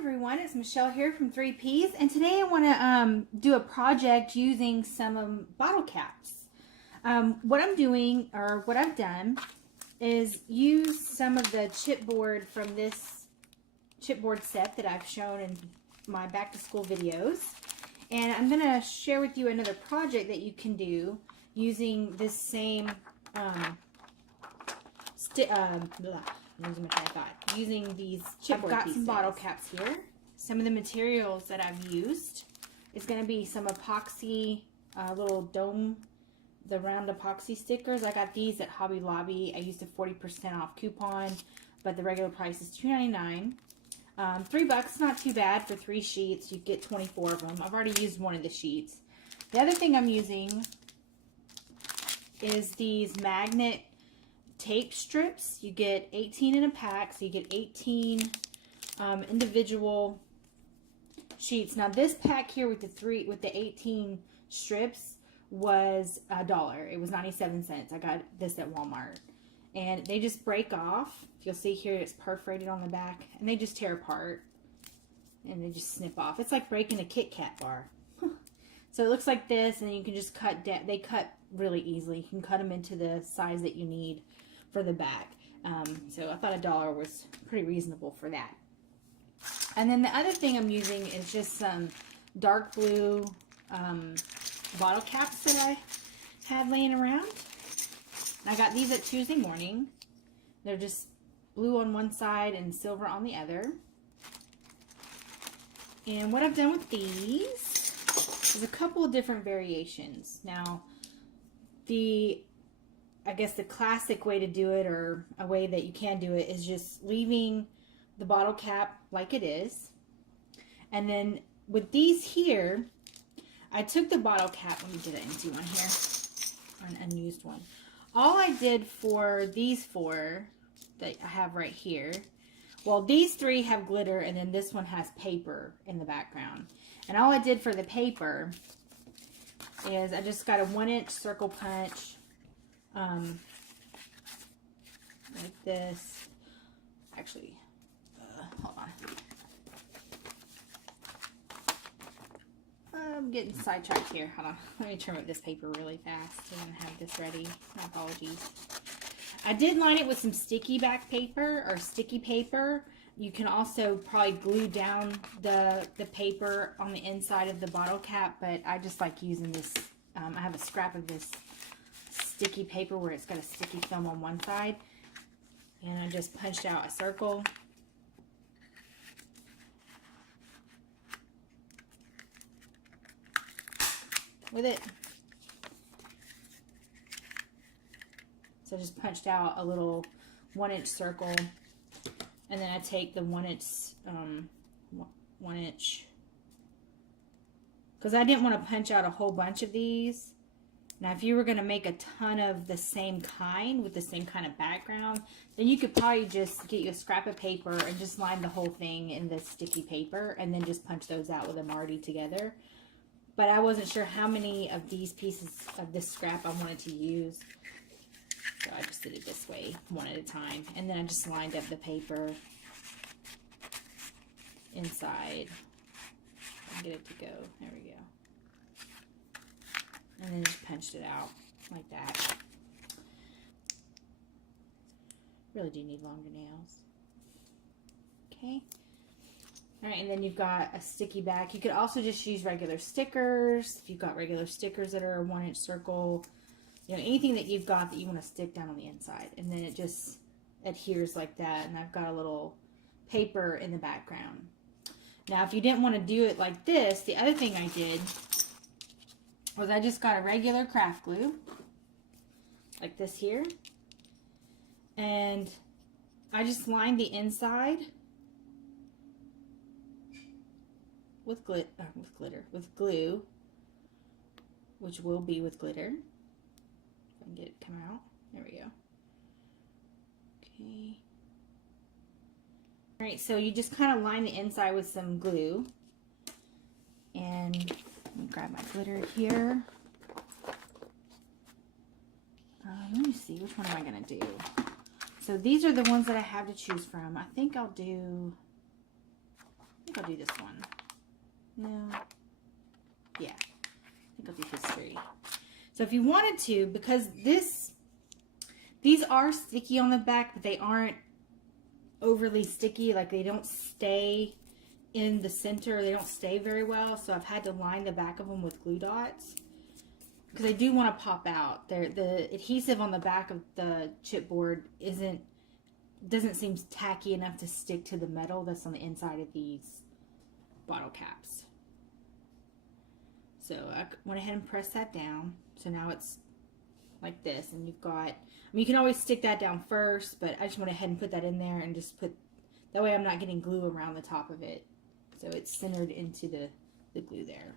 Everyone, it's Michelle here from 3Ps, and today I want to do a project using some bottle caps. What I'm doing, or what I've done, is use some of the chipboard from this chipboard set that I've shown in my back to school videos, and I'm going to share with you another project that you can do using this same using these chipboard I've got pieces. Some bottle caps here. Some of the materials that I've used is going to be some epoxy, little dome, the round epoxy stickers. I got these at Hobby Lobby. I used a 40% off coupon, but the regular price is $2.99. $3, not too bad for 3 sheets. You get 24 of them. I've already used one of the sheets. The other thing I'm using is these magnet tape strips. You get 18 in a pack, so you get 18 individual sheets. Now this pack here with the 18 strips was $1. It was 97 cents. I got this at Walmart, and they just break off. You'll see here it's perforated on the back, and they just tear apart and they just snip off. It's like breaking a Kit Kat bar. So it looks like this, and you can just cut down. They cut really easily. You can cut them into the size that you need for the back. So I thought $1 was pretty reasonable for that. And then the other thing I'm using is just some dark blue bottle caps that I had laying around. I got these at Tuesday morning. They're just blue on one side and silver on the other. And what I've done with these is a couple of different variations. Now, I guess the classic way to do it, or a way that you can do it, is just leaving the bottle cap like it is. And then with these here, I took the bottle cap, let me get an empty one here, an unused one. All I did for these 4 that I have right here, well, these 3 have glitter, and then this one has paper in the background. And all I did for the paper is I just got a 1-inch circle punch, like this. Actually, hold on. I'm getting sidetracked here. Hold on. Let me trim up this paper really fast so I can have this ready. My apologies. I did line it with some sticky back paper, or sticky paper. You can also probably glue down the paper on the inside of the bottle cap, but I just like using this. I have a scrap of this sticky paper where it's got a sticky film on one side, and I just punched out a circle. With it. So I just punched out a little 1-inch circle, and then I take the 1-inch, because I didn't want to punch out a whole bunch of these. Now, if you were going to make a ton of the same kind with the same kind of background, then you could probably just get you a scrap of paper and just line the whole thing in this sticky paper, and then just punch those out with them already together. But I wasn't sure how many of these pieces of this scrap I wanted to use, so I just did it this way, one at a time. And then I just lined up the paper inside. I'll get it to go. There we go. And then just punched it out like that. Really do need longer nails. Okay. Alright, and then you've got a sticky back. You could also just use regular stickers. If you've got regular stickers that are a 1-inch circle, you know, anything that you've got that you want to stick down on the inside. And then it just adheres like that. And I've got a little paper in the background. Now, if you didn't want to do it like this, the other thing I did was I just got a regular craft glue, like this here. And I just lined the inside with glue, which will be with glitter. If I can get it to come out. There we go. Okay. Alright, so you just kind of line the inside with some glue. And let me grab my glitter here. Let me see, which one am I going to do? So these are the ones that I have to choose from. I think I'll do think I'll do this one. No. Yeah. I think I'll do history. So if you wanted to, because these are sticky on the back, but they aren't overly sticky. Like they don't stay in the center. They don't stay very well. So I've had to line the back of them with glue dots because they do want to pop out. The adhesive on the back of the chipboard doesn't seem tacky enough to stick to the metal that's on the inside of these bottle caps. So I went ahead and pressed that down. So now it's like this, and you've got, I mean, you can always stick that down first, but I just went ahead and put that in there and just put, that way I'm not getting glue around the top of it. So it's centered into the glue there.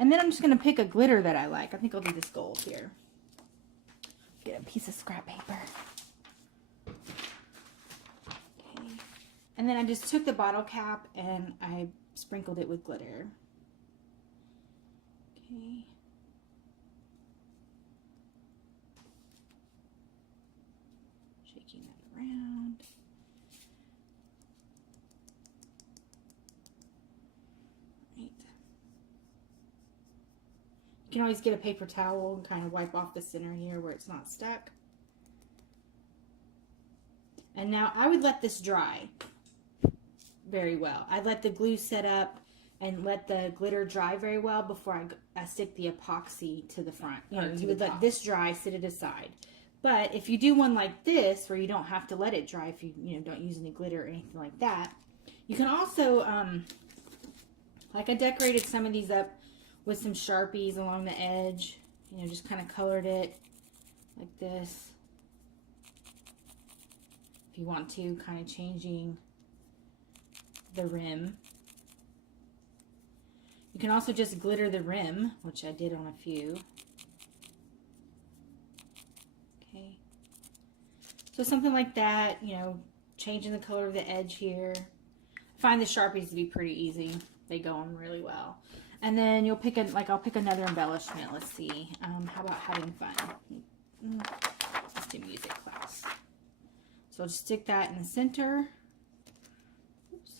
And then I'm just going to pick a glitter that I like. I think I'll do this gold here. Get a piece of scrap paper. Okay. And then I just took the bottle cap and I sprinkled it with glitter. Okay. Shaking that around. Right. You can always get a paper towel and kind of wipe off the center here where it's not stuck. And now I would let this dry very well. I'd let the glue set up and let the glitter dry very well before I stick the epoxy to the front. You know, you would let this dry, set it aside. But if you do one like this, where you don't have to let it dry, if you don't use any glitter or anything like that, you can also, like I decorated some of these up with some Sharpies along the edge. You know, just kind of colored it like this. If you want to, kind of changing the rim. You can also just glitter the rim, which I did on a few. Okay. So something like that, you know, changing the color of the edge here. I find the Sharpies to be pretty easy. They go on really well. And then you'll pick I'll pick another embellishment. Let's see. How about having fun? Let's do music class. So I'll just stick that in the center. Oops.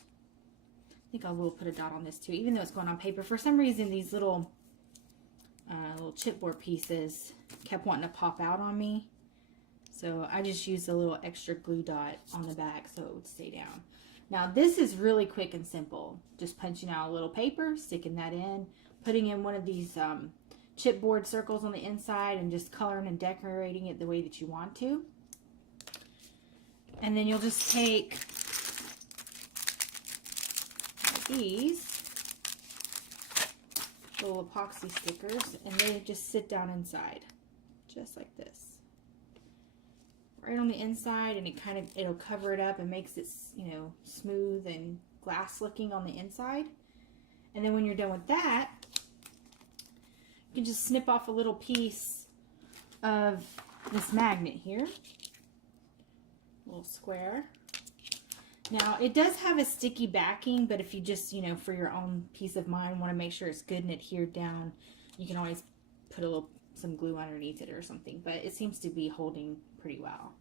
I think I will put a dot on this too, even though it's going on paper. For some reason, these little chipboard pieces kept wanting to pop out on me. So I just used a little extra glue dot on the back so it would stay down. Now this is really quick and simple. Just punching out a little paper, sticking that in, putting in one of these chipboard circles on the inside and just coloring and decorating it the way that you want to. And then you'll just take these little epoxy stickers and they just sit down inside, just like this. Right on the inside, and it'll cover it up and makes it, you know, smooth and glass looking on the inside. And then when you're done with that, you can just snip off a little piece of this magnet here. A little square. Now it does have a sticky backing, but if you just, you know, for your own peace of mind, want to make sure it's good and adhered down, you can always put some glue underneath it or something, but it seems to be holding pretty well.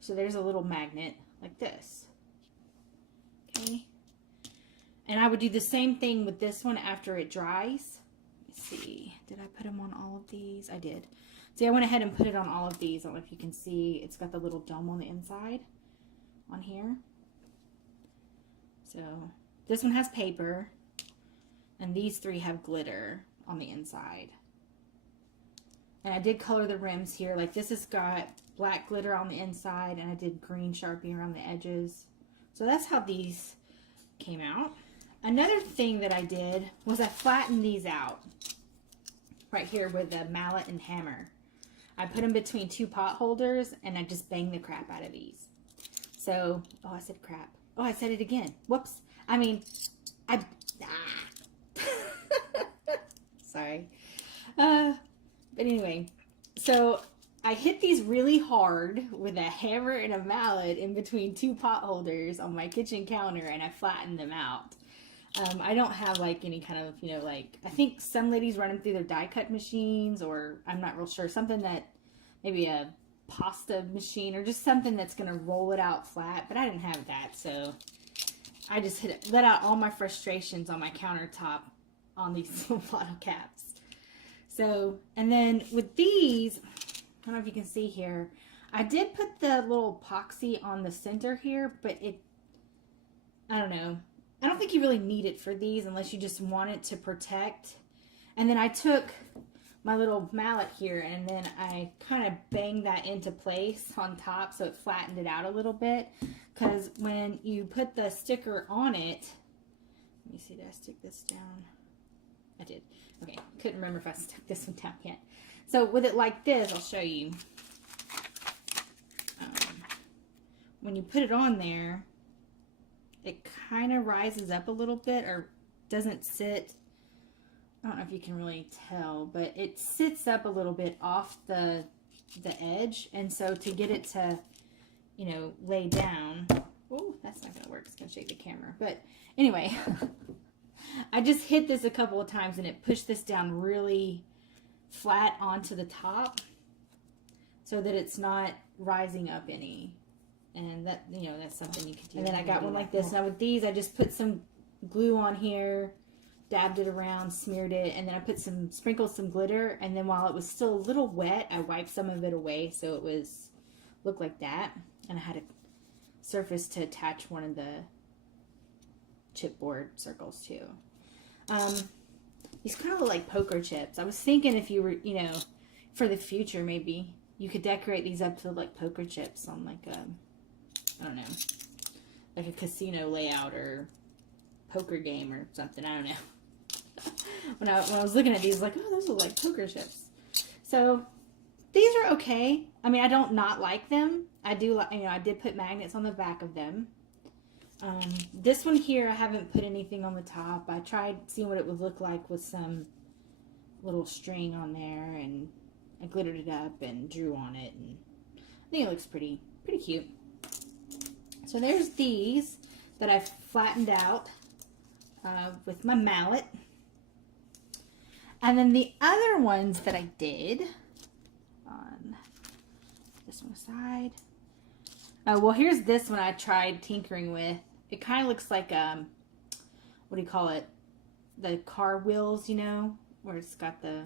So there's a little magnet like this. Okay. And I would do the same thing with this one after it dries. Let's see. Did I put them on all of these? I did. See, I went ahead and put it on all of these. I don't know if you can see. It's got the little dome on the inside on here. So this one has paper, and these three have glitter on the inside. And I did color the rims here. Like this has got black glitter on the inside, and I did green Sharpie around the edges. So that's how these came out. Another thing that I did was I flattened these out right here with a mallet and hammer. I put them between two pot holders, and I just banged the crap out of these. So, oh, I said crap. Oh, I said it again. Whoops. I mean, sorry. But anyway, so I hit these really hard with a hammer and a mallet in between two pot holders on my kitchen counter, and I flattened them out. I don't have like any kind of, you know, like, I think some ladies run them through their die cut machines, or I'm not real sure, something that, maybe a pasta machine or just something that's going to roll it out flat, but I didn't have that, so I just let out all my frustrations on my countertop on these little bottle caps. So, and then with these, I don't know if you can see here, I did put the little epoxy on the center here, but I don't know. I don't think you really need it for these unless you just want it to protect. And then I took my little mallet here and then I kind of banged that into place on top so it flattened it out a little bit. Because when you put the sticker on it, let me see, did I stick this down? I did. Okay, couldn't remember if I stuck this one down yet. So with it like this, I'll show you. When you put it on there, it kind of rises up a little bit or doesn't sit. I don't know if you can really tell, but it sits up a little bit off the edge. And so to get it to, you know, lay down. Oh, that's not going to work. It's going to shake the camera. But anyway, I just hit this a couple of times and it pushed this down really flat onto the top so that it's not rising up any. And that, you know, that's something you could do. And then I got one like this. Now with these, I just put some glue on here, dabbed it around, smeared it, and then I sprinkled some glitter. And then while it was still a little wet, I wiped some of it away so it looked like that. And I had a surface to attach one of the chipboard circles to. These kind of look like poker chips. I was thinking if you were, you know, for the future maybe you could decorate these up to look like poker chips on like a, I don't know, like a casino layout or poker game or something. I don't know. when I was looking at these, like, oh, those look like poker chips. So these are okay. I mean, I don't not like them. I do like, you know, I did put magnets on the back of them. This one here, I haven't put anything on the top. I tried seeing what it would look like with some little string on there, and I glittered it up and drew on it, and I think it looks pretty cute. So there's these that I've flattened out with my mallet. And then the other ones that I did on this one side. Well, here's this one I tried tinkering with. It kind of looks like, what do you call it? The car wheels, you know, where it's got the,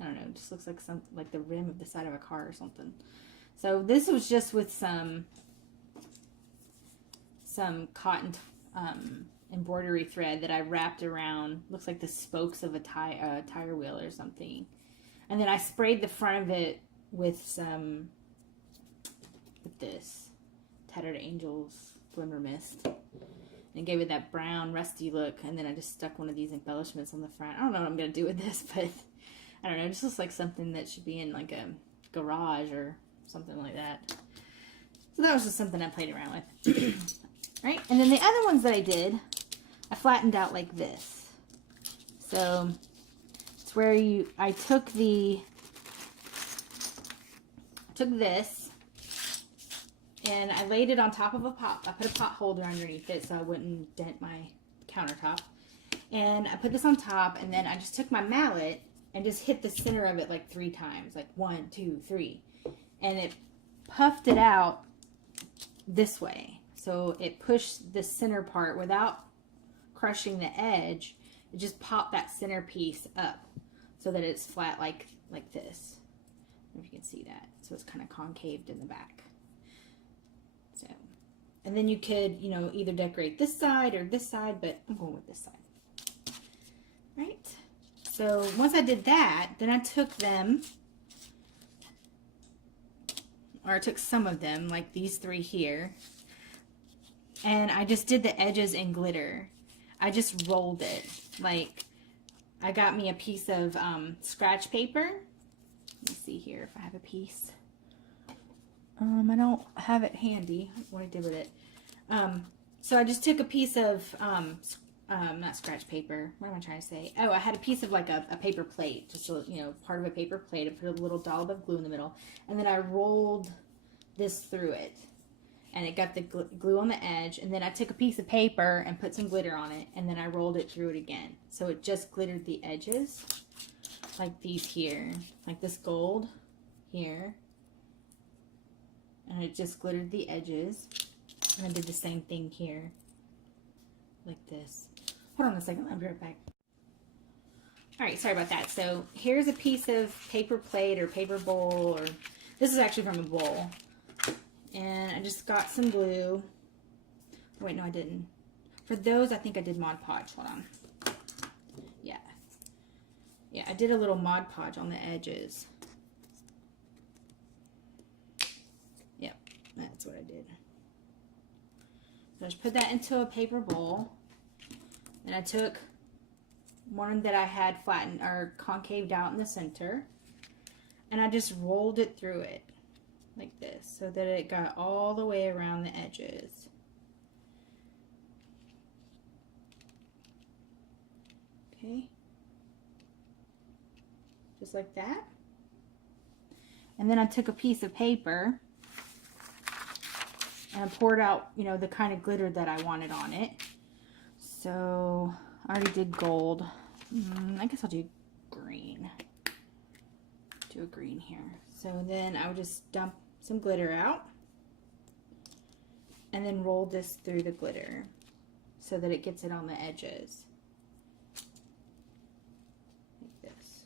I don't know, it just looks like like the rim of the side of a car or something. So this was just with some cotton embroidery thread that I wrapped around, looks like the spokes of a tire wheel or something. And then I sprayed the front of it with this Tattered Angels Glimmer Mist. And gave it that brown rusty look. And then I just stuck one of these embellishments on the front. I don't know what I'm going to do with this, but I don't know. It just looks like something that should be in like a garage or something like that. So that was just something I played around with. Right? And then the other ones that I did, I flattened out like this. So it's where I took this and I laid it on top of a pot. I put a pot holder underneath it so I wouldn't dent my countertop. And I put this on top, and then I just took my mallet and just hit the center of it like 3 times. Like 1, 2, 3. And it puffed it out this way. So it pushed the center part without crushing the edge. It just popped that center piece up so that it's flat like this. I don't know if you can see that. So it's kind of concaved in the back. So, and then you could, you know, either decorate this side or this side, but I'm going with this side. Right? So once I did that, then I took them, or I took some of them, like these 3 here, and I just did the edges in glitter. I just rolled it. Like, I got me a piece of scratch paper. Let me see here if I have a piece. I don't have it handy, what I did with it. So I just took a piece of, not scratch paper, what am I trying to say? Oh, I had a piece of like a paper plate, just a, you know, part of a paper plate. I put a little dollop of glue in the middle, and then I rolled this through it. And it got the glue on the edge, and then I took a piece of paper and put some glitter on it, and then I rolled it through it again. So it just glittered the edges, like these here, like this gold here. And it just glittered the edges. And I did the same thing here. like this. Hold on a second, I'll be right back. All right, sorry about that. So here's a piece of paper plate or paper bowl, or this is actually from a bowl. And I just got some glue. Oh, wait, no, I didn't. For those, I think I did Mod Podge. Hold on. Yeah. Yeah, I did a little Mod Podge on the edges. Yep, that's what I did. So I just put that into a paper bowl. And I took one that I had flattened or concaved out in the center. And I just rolled it through it like this so that it got all the way around the edges. Okay. Just like that. And then I took a piece of paper and I poured out, you know, the kind of glitter that I wanted on it. So I already did gold. I guess I'll do green. Do a green here. So then I would just dump some glitter out and then roll this through the glitter so that it gets it on the edges. Like this.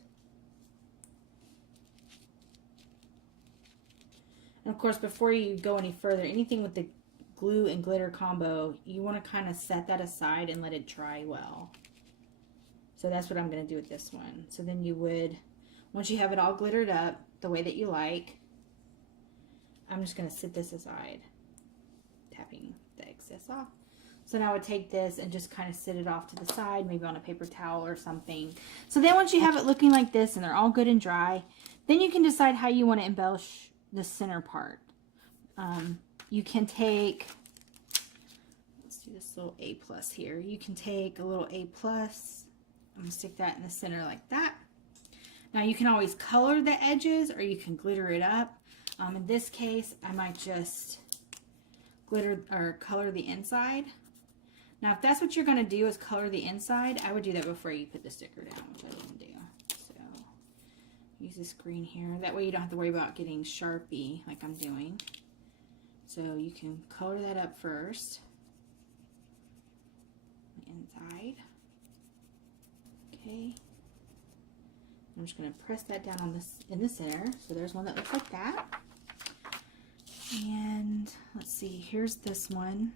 And of course, before you go any further, anything with the glue and glitter combo, you want to kind of set that aside and let it dry well. So that's what I'm going to do with this one. So then you would, once you have it all glittered up the way that you like, I'm just going to sit this aside, tapping the excess off. So now I would take this and just kind of sit it off to the side, maybe on a paper towel or something. So then once you have it looking like this and they're all good and dry, then you can decide how you want to embellish the center part. You can take, let's do this little A plus here. You can take a little A plus. I'm going to stick that in the center like that. Now you can always color the edges or you can glitter it up. In this case, I might just glitter or color the inside. Now if that's what you're going to do is color the inside, I would do that before you put the sticker down, which I didn't do. So use this green here. That way you don't have to worry about getting Sharpie like I'm doing. So you can color that up first. The inside. Okay. I'm just going to press that down on this in the center. So there's one that looks like that. And let's see, here's this one.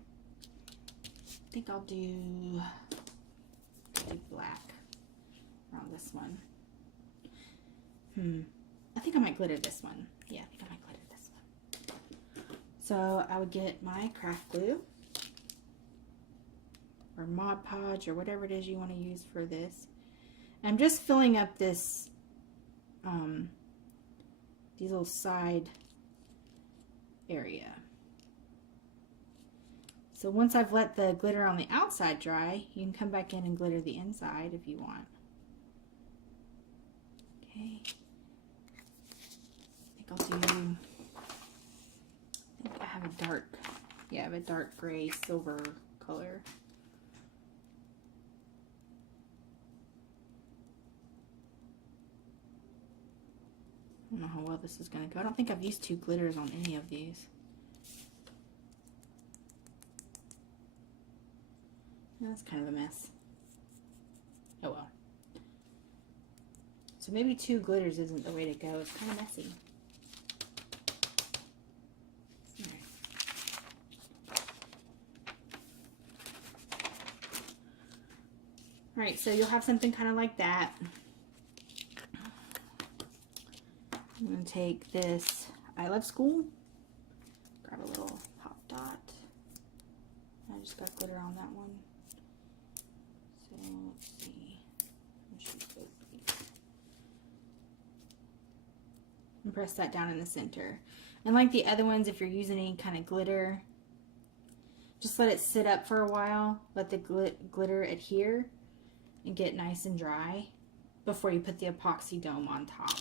I think I'll do black around this one. I think I might glitter this one. Yeah, I think I might glitter this one. So I would get my craft glue or Mod Podge or whatever it is you want to use for this. I'm just filling up this, these little side area. So once I've let the glitter on the outside dry, you can come back in and glitter the inside if you want. Okay. I think I have a dark, yeah, I have a dark gray silver color. I don't know how well this is going to go. I don't think I've used two glitters on any of these. That's kind of a mess. Oh well. So maybe two glitters isn't the way to go. It's kind of messy. Alright, so you'll have something kind of like that. I'm going to take this I Love School, grab a little pop dot. I just got glitter on that one. So let's see. And press that down in the center. And like the other ones, if you're using any kind of glitter, just let it sit up for a while. Let the glitter adhere and get nice and dry before you put the epoxy dome on top.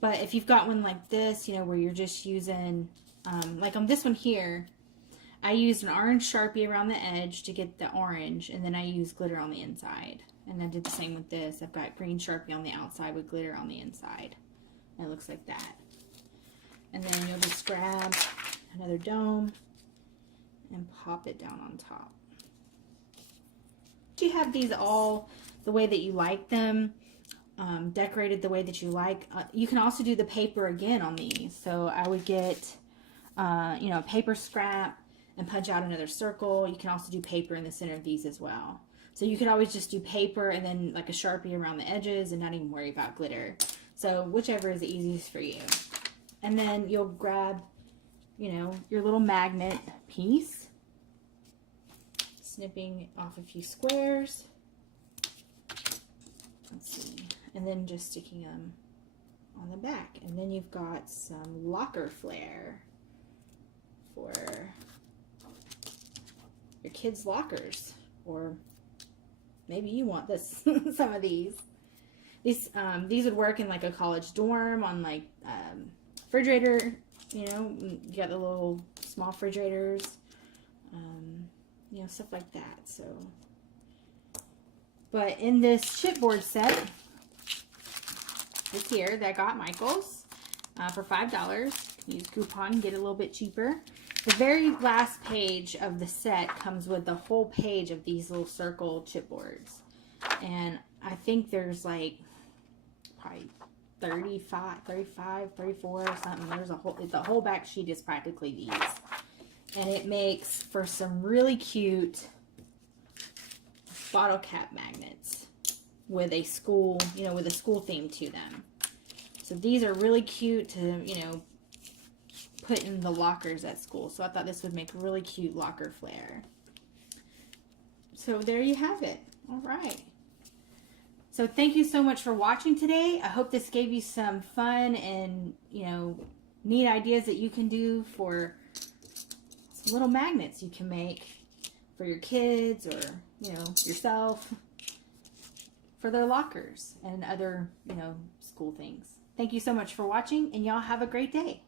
But if you've got one like this, you know, where you're just using, like on this one here, I used an orange Sharpie around the edge to get the orange, and then I used glitter on the inside. And I did the same with this. I've got green Sharpie on the outside with glitter on the inside. And it looks like that. And then you'll just grab another dome and pop it down on top. you have these all the way that you like them, decorated the way that you like. You can also do the paper again on these. So I would get, you know, a paper scrap and punch out another circle. You can also do paper in the center of these as well. So you could always just do paper and then like a Sharpie around the edges and not even worry about glitter. So whichever is the easiest for you. And then you'll grab, you know, your little magnet piece, snipping off a few squares. Let's see. And then just sticking them on the back. And then you've got some locker Flair for your kids' lockers. Or maybe you want this, some of these. These would work in like a college dorm, on like refrigerator, you know, you got the little small refrigerators, you know, stuff like that. So, but in this chipboard set, this here that I got Michael's for $5. Use coupon, get it a little bit cheaper. The very last page of the set comes with the whole page of these little circle chipboards. And I think there's like probably 35, 34 or something. There's a whole, the whole back sheet is practically these. And it makes for some really cute bottle cap magnets with a school, you know, with a school theme to them. So these are really cute to, you know, put in the lockers at school. So I thought this would make a really cute locker Flair. So there you have it. All right. So thank you so much for watching today. I hope this gave you some fun and, you know, neat ideas that you can do for some little magnets you can make for your kids or, you know, yourself for their lockers and other, you know, school things. Thank you so much for watching, and y'all have a great day.